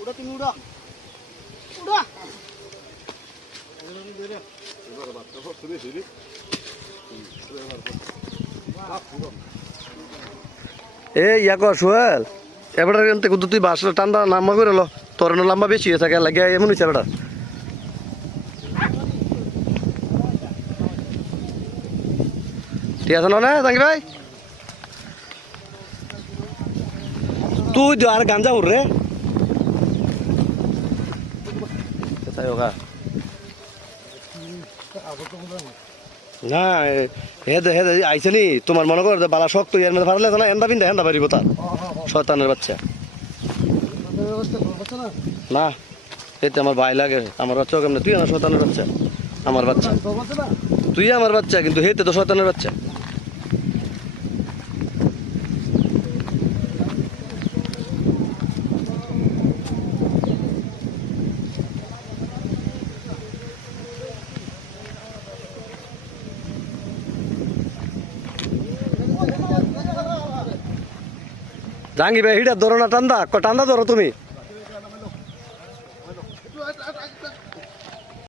উড়া তুমি উড়া উড়া এ ইয়া কর সোহেল এবার কিন্তু তুই বাস ঠান্ডা নাম্বা করে লো তোর লম্বা বেশি হয়ে থাকে লাগে এমন হয়েছে এবার ঠিক আছে না জাঙ্গি ভাই তুই আর গাঞ্জা উড় রে কোথায় হোক না হেদে হেদে আইছে নি তোমার মনে কর বালা শক্ত এর মধ্যে ফারলে না এন্দা বিন্দা এন্দা পারিব তার শয়তানের বাচ্চা না এতে আমার ভাই লাগে আমার বাচ্চা কেমন তুই আমার শয়তানের বাচ্চা আমার বাচ্চা তুই আমার বাচ্চা কিন্তু হেতে তো শয়তানের বাচ্চা জাঙ্গি ভাই হিটা ধরো না টান্দা টান্দা ধরো তুমি